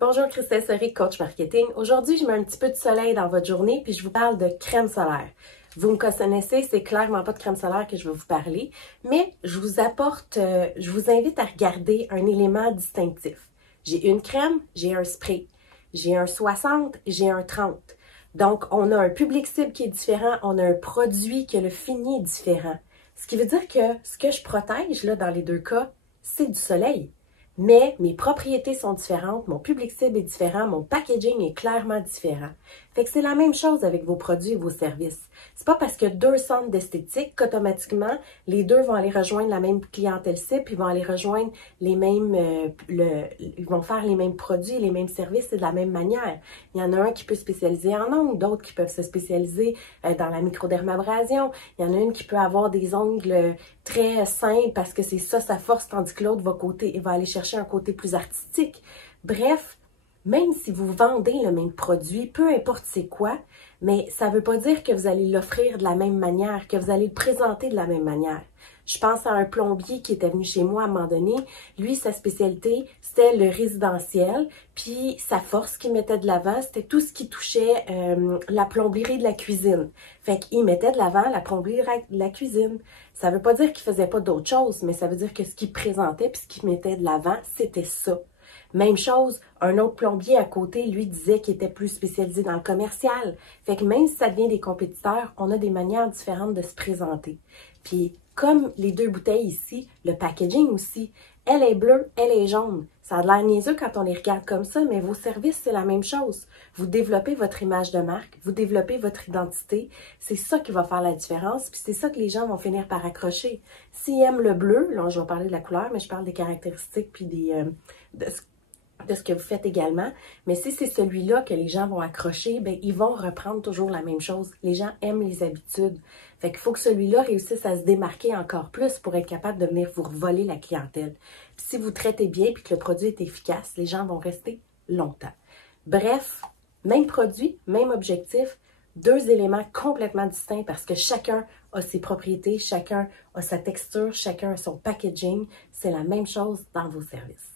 Bonjour, Christelle Sori, coach marketing. Aujourd'hui, je mets un petit peu de soleil dans votre journée puis je vous parle de crème solaire. Vous me connaissez, c'est clairement pas de crème solaire que je vais vous parler, mais je vous invite à regarder un élément distinctif. J'ai une crème, j'ai un spray. J'ai un 60, j'ai un 30. Donc, on a un public cible qui est différent, on a un produit que le fini est différent. Ce qui veut dire que ce que je protège là, dans les deux cas, c'est du soleil. Mais mes propriétés sont différentes, mon public cible est différent, mon packaging est clairement différent. Fait que c'est la même chose avec vos produits et vos services. C'est pas parce que deux centres d'esthétique qu'automatiquement, les deux vont aller rejoindre la même clientèle cible, puis vont aller rejoindre les mêmes, ils vont faire les mêmes produits, les mêmes services et de la même manière. Il y en a un qui peut spécialiser en ongles, d'autres qui peuvent se spécialiser dans la microdermabrasion. Il y en a une qui peut avoir des ongles très simples parce que c'est ça sa force, tandis que l'autre va aller chercher un côté plus artistique. Bref, même si vous vendez le même produit, peu importe c'est quoi, mais ça ne veut pas dire que vous allez l'offrir de la même manière, que vous allez le présenter de la même manière. Je pense à un plombier qui était venu chez moi à un moment donné. Lui, sa spécialité, c'était le résidentiel. Puis sa force qu'il mettait de l'avant, c'était tout ce qui touchait la plomberie de la cuisine. Fait qu'il mettait de l'avant la plomberie de la cuisine. Ça veut pas dire qu'il faisait pas d'autres choses, mais ça veut dire que ce qu'il présentait puis ce qu'il mettait de l'avant, c'était ça. Même chose, un autre plombier à côté, lui, disait qu'il était plus spécialisé dans le commercial. Fait que même si ça devient des compétiteurs, on a des manières différentes de se présenter. Puis, comme les deux bouteilles ici, le packaging aussi, elle est bleue, elle est jaune. Ça a de l'air niaiseux quand on les regarde comme ça, mais vos services, c'est la même chose. Vous développez votre image de marque, vous développez votre identité. C'est ça qui va faire la différence, puis c'est ça que les gens vont finir par accrocher. S'ils aiment le bleu, là, je vais parler de la couleur, mais je parle des caractéristiques puis de ce que vous faites également. Mais si c'est celui-là que les gens vont accrocher, bien, ils vont reprendre toujours la même chose. Les gens aiment les habitudes. Fait qu'il faut que celui-là réussisse à se démarquer encore plus pour être capable de venir vous voler la clientèle. Puis si vous traitez bien et que le produit est efficace, les gens vont rester longtemps. Bref, même produit, même objectif, deux éléments complètement distincts parce que chacun a ses propriétés, chacun a sa texture, chacun a son packaging. C'est la même chose dans vos services.